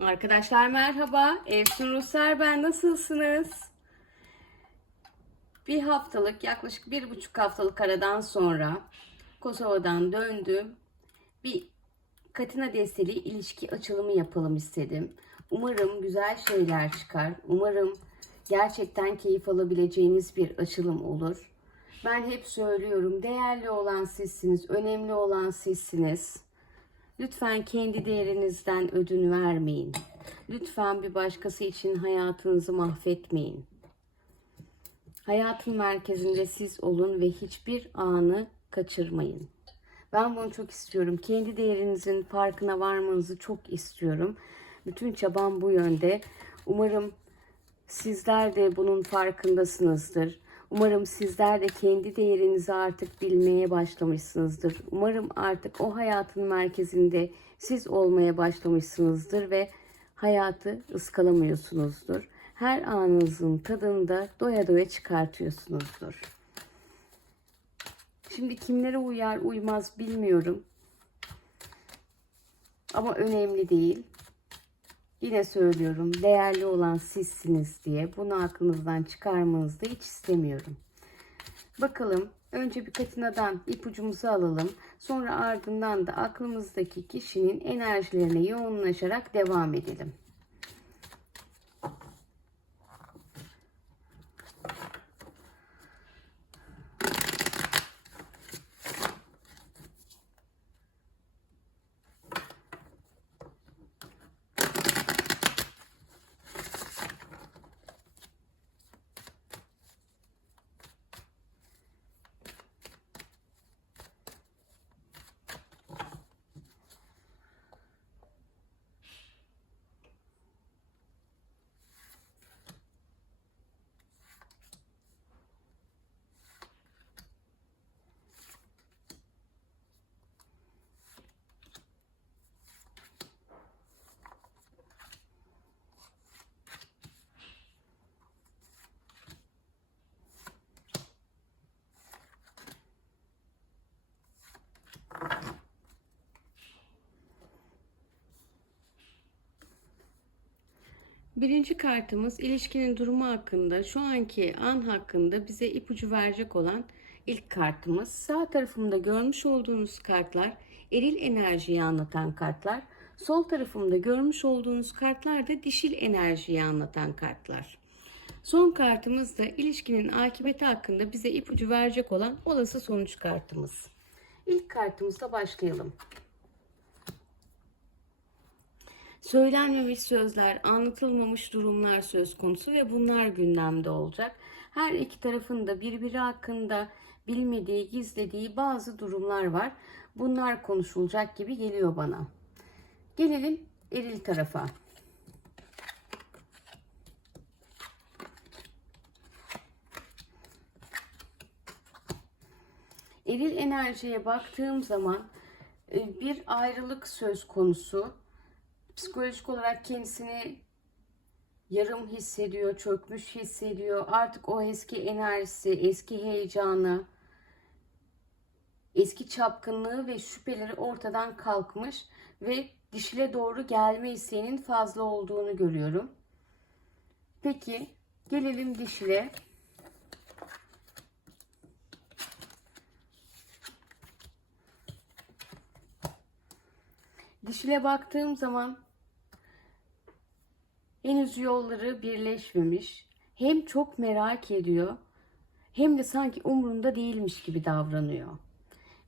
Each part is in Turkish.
Arkadaşlar merhaba. Efsun Ruslar ben nasılsınız? Bir haftalık yaklaşık bir buçuk haftalık aradan sonra Kosova'dan döndüm. Bir Katina desteli ilişki açılımı yapalım istedim. Umarım güzel şeyler çıkar. Umarım gerçekten keyif alabileceğiniz bir açılım olur. Ben hep söylüyorum değerli olan sizsiniz, önemli olan sizsiniz. Lütfen kendi değerinizden ödün vermeyin. Lütfen bir başkası için hayatınızı mahvetmeyin. Hayatın merkezinde siz olun ve hiçbir anı kaçırmayın. Ben bunu çok istiyorum. Kendi değerinizin farkına varmanızı çok istiyorum. Bütün çabam bu yönde. Umarım sizler de bunun farkındasınızdır. Umarım sizler de kendi değerinizi artık bilmeye başlamışsınızdır. Umarım artık o hayatın merkezinde siz olmaya başlamışsınızdır ve hayatı ıskalamıyorsunuzdur. Her anınızın tadını da doya doya çıkartıyorsunuzdur. Şimdi kimlere uyar uymaz bilmiyorum. Ama önemli değil. Yine söylüyorum değerli olan sizsiniz diye bunu aklınızdan çıkarmanızı hiç istemiyorum. Bakalım önce bir katinadan ipucumuzu alalım. Sonra ardından da aklımızdaki kişinin enerjilerine yoğunlaşarak devam edelim. Birinci kartımız ilişkinin durumu hakkında, şu anki an hakkında bize ipucu verecek olan ilk kartımız. Sağ tarafımda görmüş olduğunuz kartlar eril enerjiyi anlatan kartlar. Sol tarafımda görmüş olduğunuz kartlar da dişil enerjiyi anlatan kartlar. Son kartımız da ilişkinin akıbeti hakkında bize ipucu verecek olan olası sonuç kartımız. İlk kartımızla başlayalım. Söylenmemiş sözler, anlatılmamış durumlar söz konusu ve bunlar gündemde olacak. Her iki tarafın da birbiri hakkında bilmediği, gizlediği bazı durumlar var. Bunlar konuşulacak gibi geliyor bana. Gelelim eril tarafa. Eril enerjiye baktığım zaman e, bir ayrılık söz konusu psikolojik olarak kendisini yarım hissediyor, çökmüş hissediyor. Artık o eski enerjisi, eski heyecanı, eski çapkınlığı ve şüpheleri ortadan kalkmış ve dişile doğru gelme isteğinin fazla olduğunu görüyorum. Peki gelelim dişile. Dişile baktığım zaman henüz yolları birleşmemiş. Hem çok merak ediyor hem de sanki umrunda değilmiş gibi davranıyor.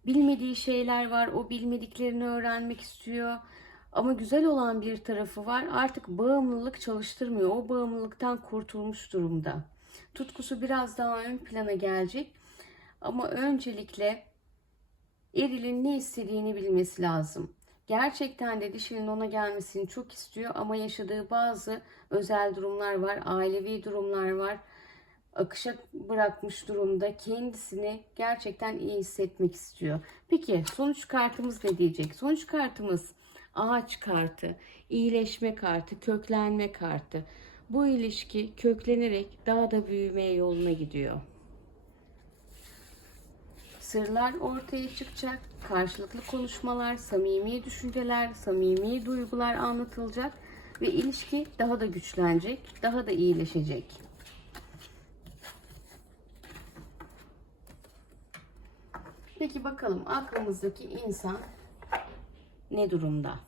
Bilmediği şeyler var, o bilmediklerini öğrenmek istiyor. Ama güzel olan bir tarafı var. Artık bağımlılık çalıştırmıyor. O bağımlılıktan kurtulmuş durumda. Tutkusu biraz daha ön plana gelecek. Ama öncelikle erilin ne istediğini bilmesi lazım. Gerçekten de dişinin ona gelmesini çok istiyor ama yaşadığı bazı özel durumlar var, ailevi durumlar var. Akışa bırakmış durumda kendisini gerçekten iyi hissetmek istiyor. Peki sonuç kartımız ne diyecek? Sonuç kartımız ağaç kartı, iyileşme kartı, köklenme kartı. Bu ilişki köklenerek daha da büyümeye yoluna gidiyor. Sırlar ortaya çıkacak, karşılıklı konuşmalar, samimi düşünceler, samimi duygular anlatılacak ve ilişki daha da güçlenecek, daha da iyileşecek. Peki bakalım aklımızdaki insan ne durumda?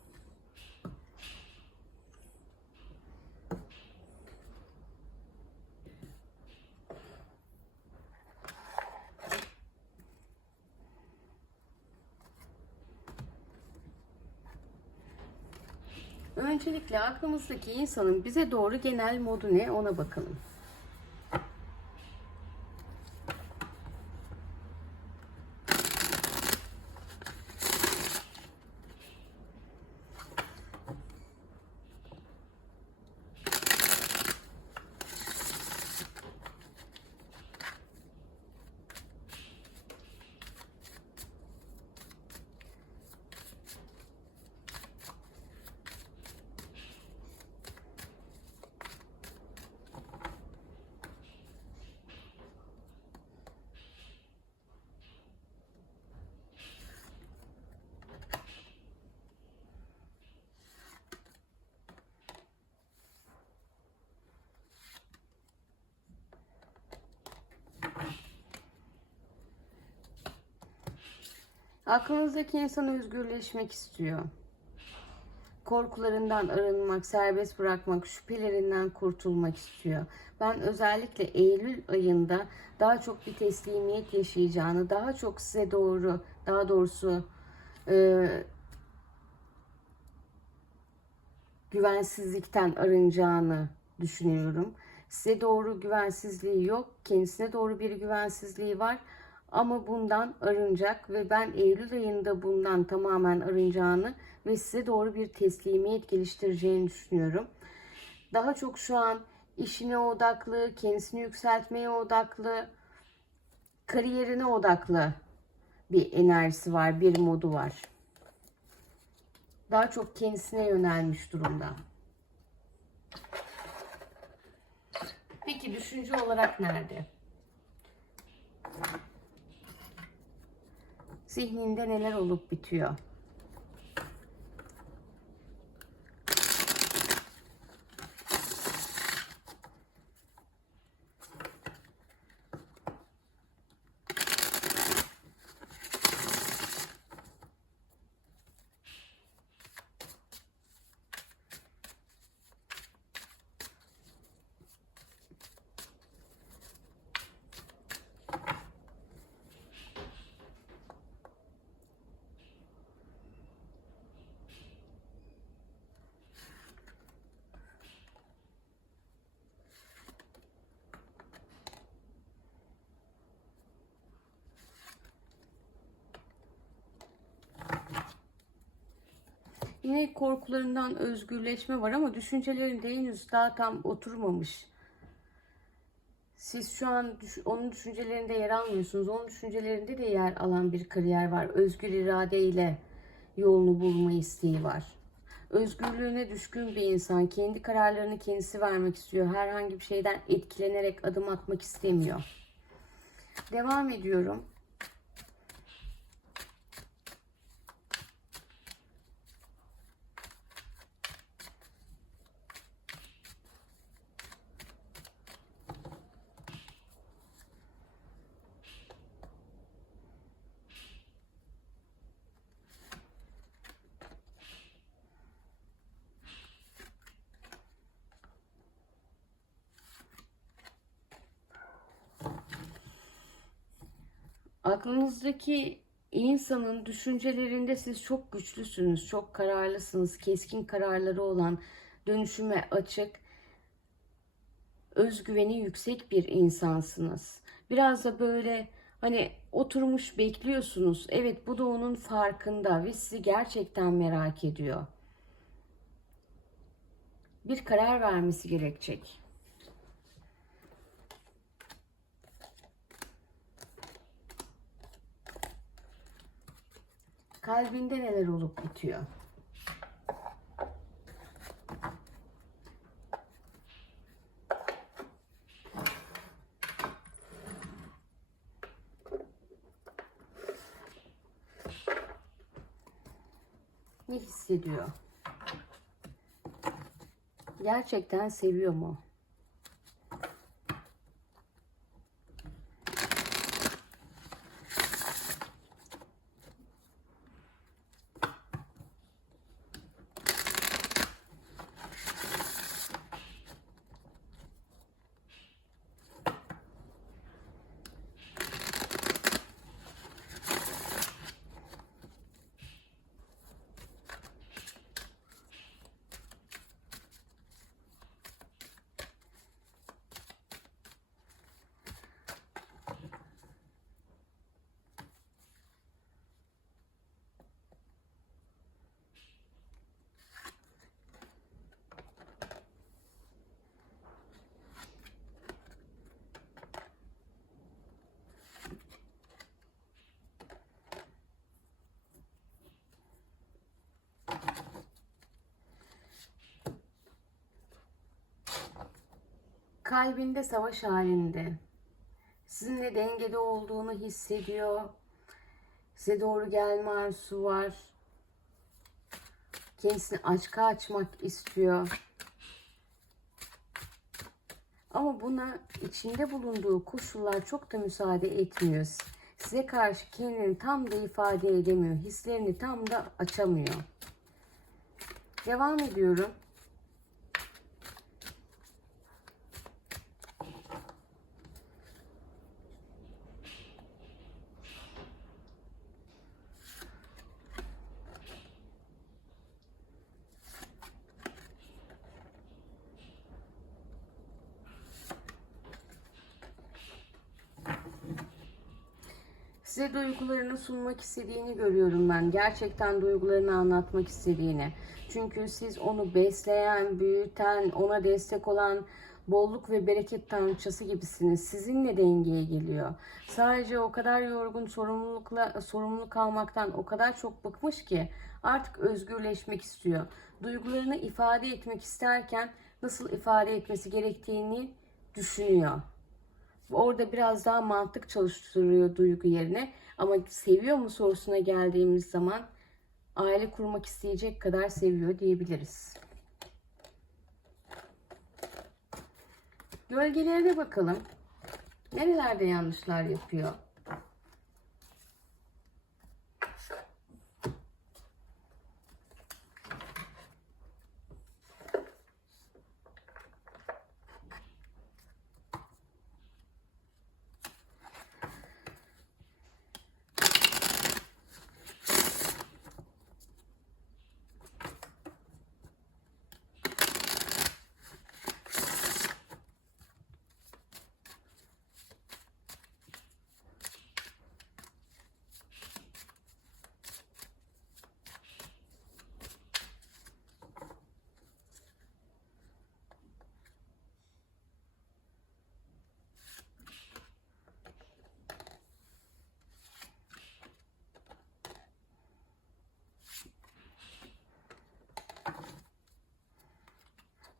Öncelikle aklımızdaki insanın bize doğru genel modu ne ona bakalım. Aklınızdaki insan özgürleşmek istiyor. Korkularından arınmak, serbest bırakmak, şüphelerinden kurtulmak istiyor. Ben özellikle Eylül ayında daha çok bir teslimiyet yaşayacağını, daha çok size doğru, daha doğrusu e, güvensizlikten arınacağını düşünüyorum. Size doğru güvensizliği yok, kendisine doğru bir güvensizliği var. Ama bundan arınacak ve ben Eylül ayında bundan tamamen arınacağını ve size doğru bir teslimiyet geliştireceğini düşünüyorum. Daha çok şu an işine odaklı, kendisini yükseltmeye odaklı, kariyerine odaklı bir enerjisi var, bir modu var. Daha çok kendisine yönelmiş durumda. Peki düşünce olarak nerede? Zihninde neler olup bitiyor? Yine korkularından özgürleşme var ama düşüncelerinde henüz daha tam oturmamış. Siz şu an onun düşüncelerinde yer almıyorsunuz. Onun düşüncelerinde de yer alan bir kariyer var. Özgür iradeyle yolunu bulma isteği var. Özgürlüğüne düşkün bir insan. Kendi kararlarını kendisi vermek istiyor. Herhangi bir şeyden etkilenerek adım atmak istemiyor. Devam ediyorum. Aklınızdaki insanın düşüncelerinde siz çok güçlüsünüz, çok kararlısınız, keskin kararları olan, dönüşüme açık, özgüveni yüksek bir insansınız. Biraz da böyle hani oturmuş bekliyorsunuz. Evet bu da onun farkında ve sizi gerçekten merak ediyor. Bir karar vermesi gerekecek. Kalbinde neler olup bitiyor? Ne hissediyor? Gerçekten seviyor mu? Kalbinde savaş halinde. Sizinle dengede olduğunu hissediyor. Size doğru gelme arzusu var. Kendisini açka açmak istiyor. Ama buna içinde bulunduğu koşullar çok da müsaade etmiyor. Size karşı kendini tam da ifade edemiyor. Hislerini tam da açamıyor. Devam ediyorum. Size duygularını sunmak istediğini görüyorum ben. Gerçekten duygularını anlatmak istediğini. Çünkü siz onu besleyen, büyüten, ona destek olan bolluk ve bereket tanrıçası gibisiniz. Sizinle dengeye geliyor. Sadece o kadar yorgun sorumlulukla sorumluluk almaktan o kadar çok bıkmış ki artık özgürleşmek istiyor. Duygularını ifade etmek isterken nasıl ifade etmesi gerektiğini düşünüyor. Orada biraz daha mantık çalıştırıyor duygu yerine. Ama seviyor mu sorusuna geldiğimiz zaman aile kurmak isteyecek kadar seviyor diyebiliriz. Gölgelerine bakalım. Nerelerde yanlışlar yapıyor?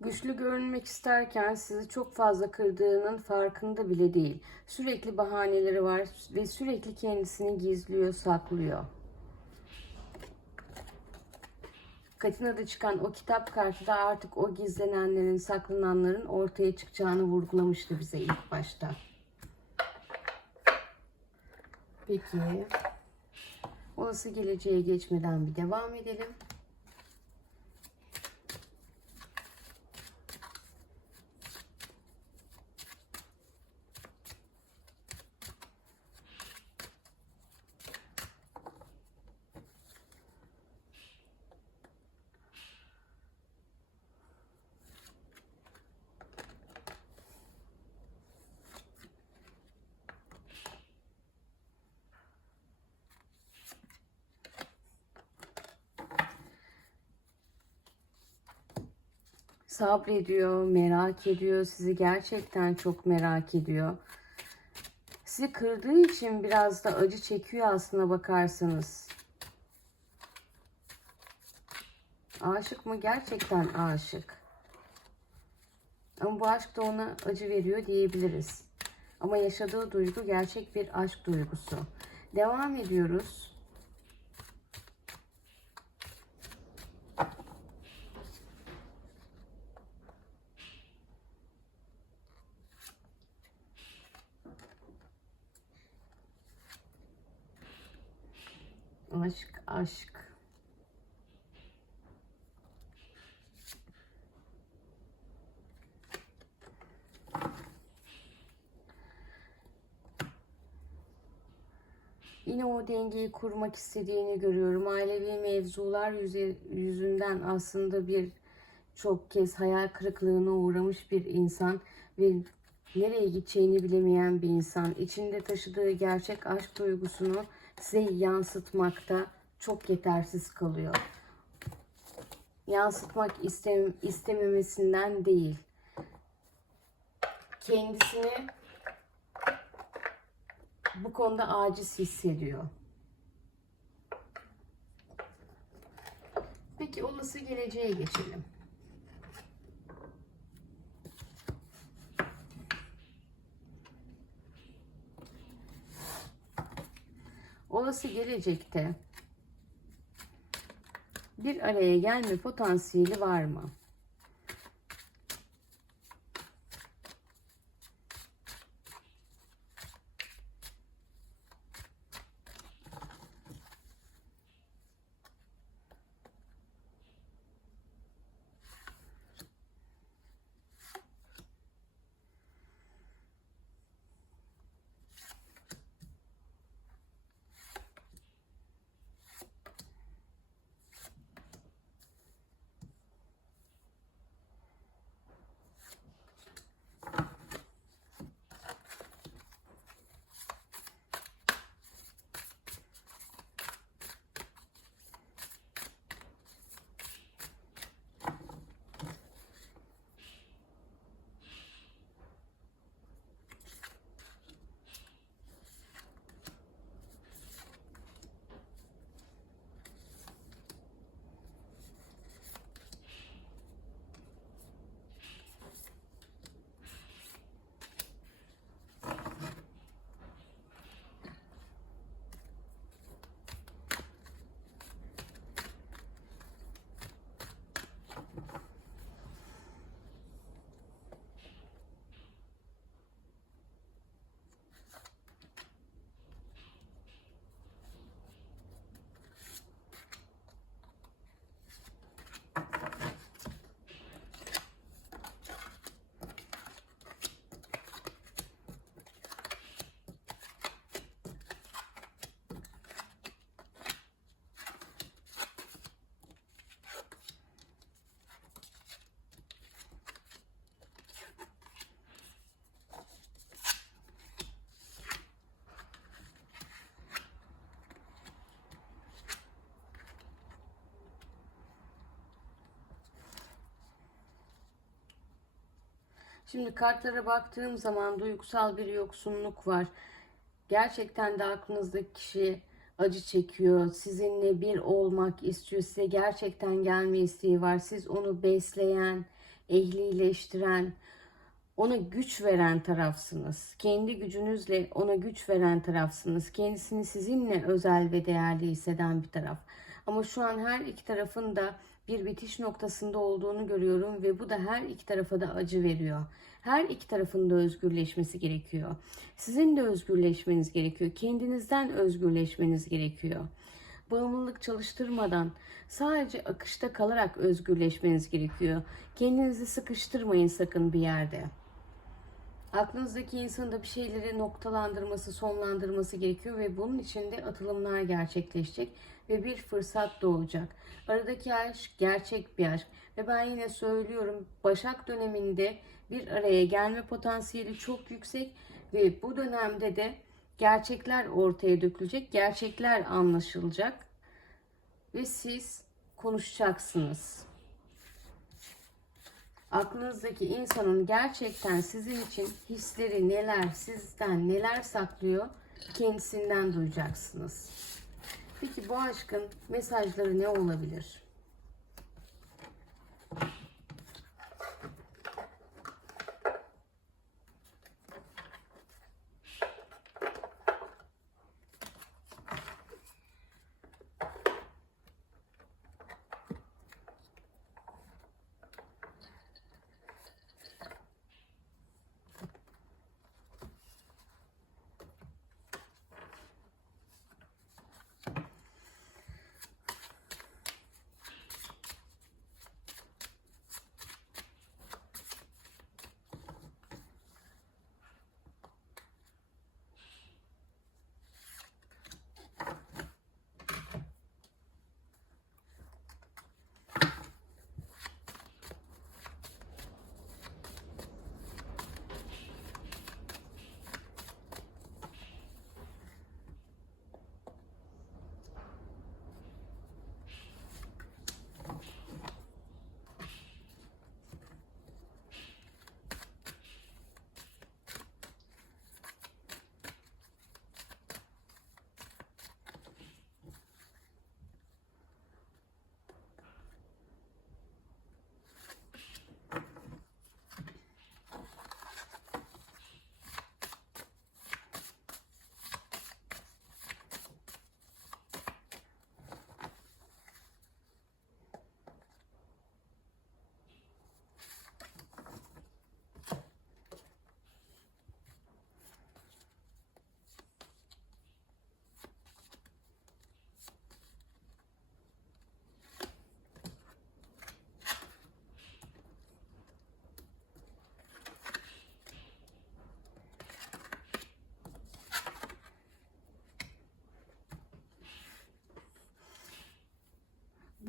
Güçlü görünmek isterken sizi çok fazla kırdığının farkında bile değil. Sürekli bahaneleri var ve sürekli kendisini gizliyor, saklıyor. Katina'da çıkan o kitap kartı da artık o gizlenenlerin, saklananların ortaya çıkacağını vurgulamıştı bize ilk başta. Peki. Olası geleceğe geçmeden bir devam edelim. Sabrediyor, merak ediyor, sizi gerçekten çok merak ediyor. Sizi kırdığı için biraz da acı çekiyor aslına bakarsanız. Aşık mı? Gerçekten aşık. Ama bu aşk da ona acı veriyor diyebiliriz. Ama yaşadığı duygu gerçek bir aşk duygusu. Devam ediyoruz. Aşk. Yine o dengeyi kurmak istediğini görüyorum. Ailevi mevzular yüzünden aslında bir çok kez hayal kırıklığına uğramış bir insan ve nereye gideceğini bilemeyen bir insan. İçinde taşıdığı gerçek aşk duygusunu size yansıtmakta çok yetersiz kalıyor. Yansıtmak istem istememesinden değil. Kendisini bu konuda aciz hissediyor. Peki olası geleceğe geçelim. Olası gelecekte bir araya gelme potansiyeli var mı? Şimdi kartlara baktığım zaman duygusal bir yoksunluk var. Gerçekten de aklınızdaki kişi acı çekiyor. Sizinle bir olmak istiyor. Size gerçekten gelme isteği var. Siz onu besleyen, ehlileştiren, ona güç veren tarafsınız. Kendi gücünüzle ona güç veren tarafsınız. Kendisini sizinle özel ve değerli hisseden bir taraf. Ama şu an her iki tarafın da bir bitiş noktasında olduğunu görüyorum ve bu da her iki tarafa da acı veriyor. Her iki tarafın da özgürleşmesi gerekiyor. Sizin de özgürleşmeniz gerekiyor. Kendinizden özgürleşmeniz gerekiyor. Bağımlılık çalıştırmadan sadece akışta kalarak özgürleşmeniz gerekiyor. Kendinizi sıkıştırmayın sakın bir yerde. Aklınızdaki insanın da bir şeyleri noktalandırması, sonlandırması gerekiyor ve bunun için de atılımlar gerçekleşecek ve bir fırsat doğacak. Aradaki aşk gerçek bir aşk ve ben yine söylüyorum Başak döneminde bir araya gelme potansiyeli çok yüksek ve bu dönemde de gerçekler ortaya dökülecek, gerçekler anlaşılacak ve siz konuşacaksınız aklınızdaki insanın gerçekten sizin için hisleri neler, sizden neler saklıyor kendisinden duyacaksınız. Peki bu aşkın mesajları ne olabilir?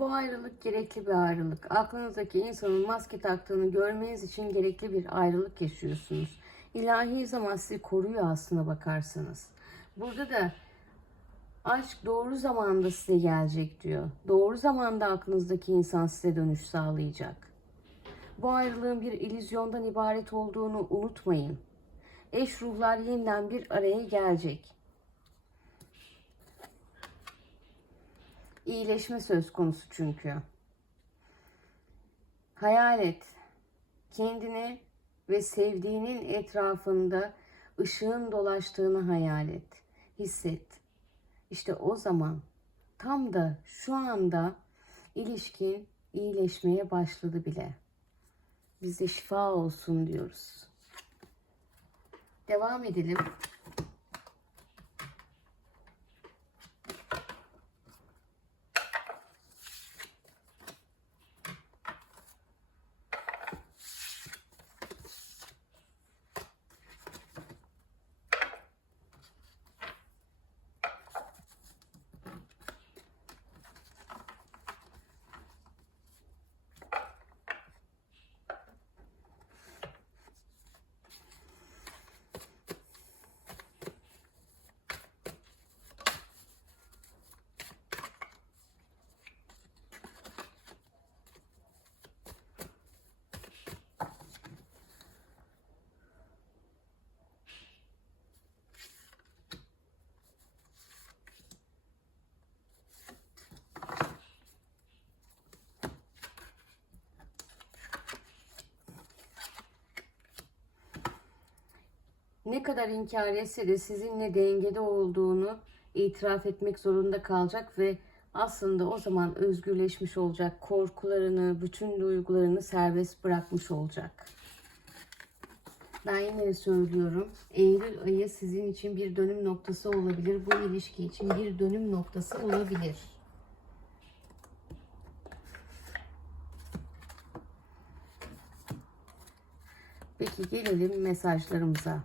Bu ayrılık gerekli bir ayrılık. Aklınızdaki insanın maske taktığını görmeniz için gerekli bir ayrılık yaşıyorsunuz. İlahi zaman sizi koruyor aslına bakarsanız. Burada da aşk doğru zamanda size gelecek diyor. Doğru zamanda aklınızdaki insan size dönüş sağlayacak. Bu ayrılığın bir illüzyondan ibaret olduğunu unutmayın. Eş ruhlar yeniden bir araya gelecek. İyileşme söz konusu çünkü. Hayal et. Kendini ve sevdiğinin etrafında ışığın dolaştığını hayal et. Hisset. İşte o zaman tam da şu anda ilişkin iyileşmeye başladı bile. Bize şifa olsun diyoruz. Devam edelim. Ne kadar inkar etse de sizinle dengede olduğunu itiraf etmek zorunda kalacak ve aslında o zaman özgürleşmiş olacak. Korkularını, bütün duygularını serbest bırakmış olacak. Ben yine söylüyorum. Eylül ayı sizin için bir dönüm noktası olabilir. Bu ilişki için bir dönüm noktası olabilir. Peki gelelim mesajlarımıza.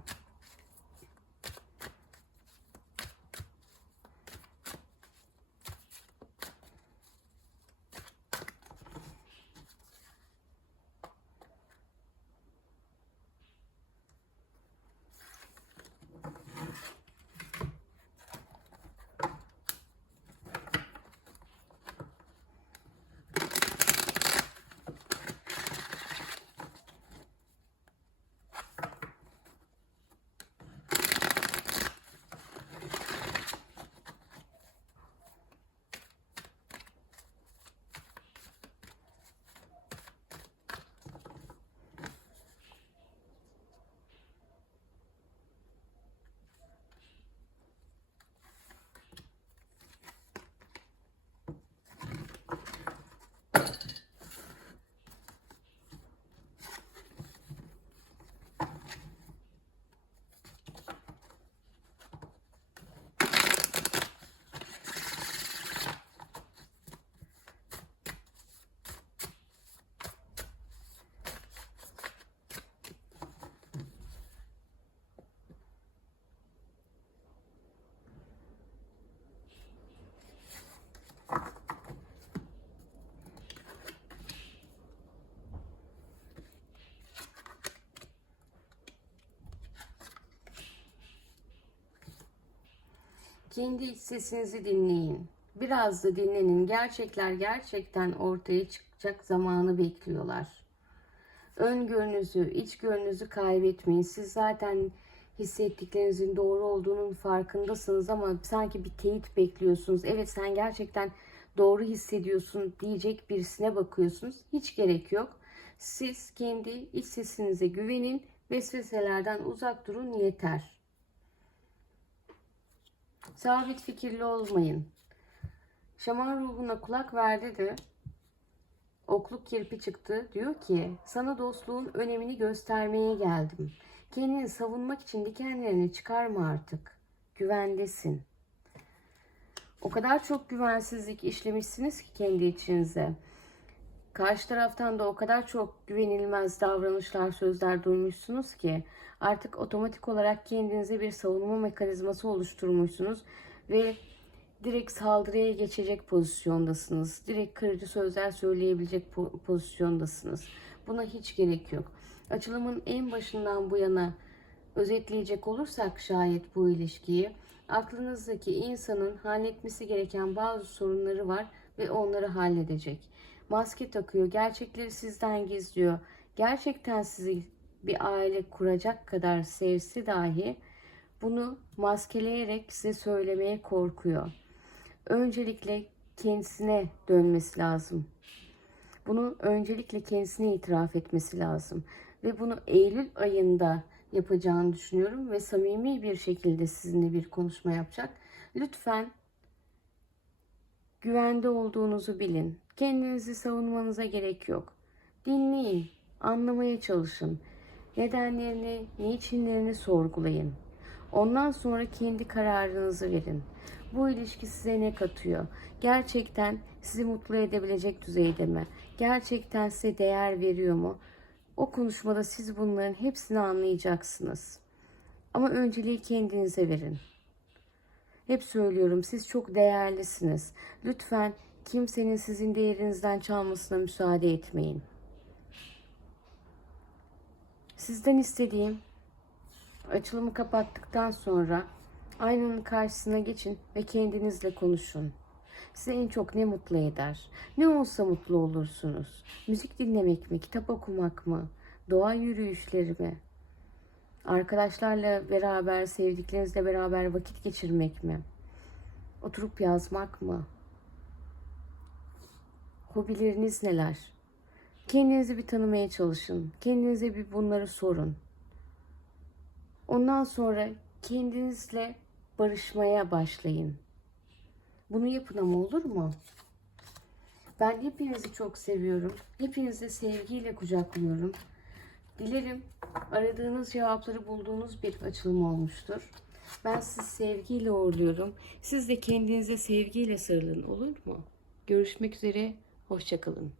Kendi iç sesinizi dinleyin. Biraz da dinlenin. Gerçekler gerçekten ortaya çıkacak zamanı bekliyorlar. Öngörünüzü, içgörünüzü kaybetmeyin. Siz zaten hissettiklerinizin doğru olduğunun farkındasınız ama sanki bir teyit bekliyorsunuz. Evet sen gerçekten doğru hissediyorsun diyecek birisine bakıyorsunuz. Hiç gerek yok. Siz kendi iç sesinize güvenin. Vesveselerden uzak durun yeter. Sabit fikirli olmayın. Şaman ruhuna kulak verdi de okluk kirpi çıktı. Diyor ki sana dostluğun önemini göstermeye geldim. Kendini savunmak için dikenlerini çıkarma artık. Güvendesin. O kadar çok güvensizlik işlemişsiniz ki kendi içinize. Karşı taraftan da o kadar çok güvenilmez davranışlar, sözler duymuşsunuz ki artık otomatik olarak kendinize bir savunma mekanizması oluşturmuşsunuz ve direkt saldırıya geçecek pozisyondasınız. Direkt kırıcı sözler söyleyebilecek po- pozisyondasınız. Buna hiç gerek yok. Açılımın en başından bu yana özetleyecek olursak şayet bu ilişkiyi aklınızdaki insanın halletmesi gereken bazı sorunları var ve onları halledecek. Maske takıyor, gerçekleri sizden gizliyor. Gerçekten sizi bir aile kuracak kadar sevse dahi bunu maskeleyerek size söylemeye korkuyor. Öncelikle kendisine dönmesi lazım. Bunu öncelikle kendisine itiraf etmesi lazım. Ve bunu Eylül ayında yapacağını düşünüyorum ve samimi bir şekilde sizinle bir konuşma yapacak. Lütfen güvende olduğunuzu bilin. Kendinizi savunmanıza gerek yok. Dinleyin, anlamaya çalışın. Nedenlerini, niçinlerini sorgulayın. Ondan sonra kendi kararınızı verin. Bu ilişki size ne katıyor? Gerçekten sizi mutlu edebilecek düzeyde mi? Gerçekten size değer veriyor mu? O konuşmada siz bunların hepsini anlayacaksınız. Ama önceliği kendinize verin. Hep söylüyorum siz çok değerlisiniz. Lütfen kimsenin sizin değerinizden çalmasına müsaade etmeyin. Sizden istediğim açılımı kapattıktan sonra aynanın karşısına geçin ve kendinizle konuşun. Size en çok ne mutlu eder? Ne olsa mutlu olursunuz. Müzik dinlemek mi? Kitap okumak mı? Doğa yürüyüşleri mi? Arkadaşlarla beraber, sevdiklerinizle beraber vakit geçirmek mi? Oturup yazmak mı? Hobileriniz neler? Kendinizi bir tanımaya çalışın. Kendinize bir bunları sorun. Ondan sonra kendinizle barışmaya başlayın. Bunu yapın ama olur mu? Ben hepinizi çok seviyorum. Hepinizi sevgiyle kucaklıyorum. Dilerim aradığınız cevapları bulduğunuz bir açılım olmuştur. Ben sizi sevgiyle uğurluyorum. Siz de kendinize sevgiyle sarılın olur mu? Görüşmek üzere. Hoşçakalın.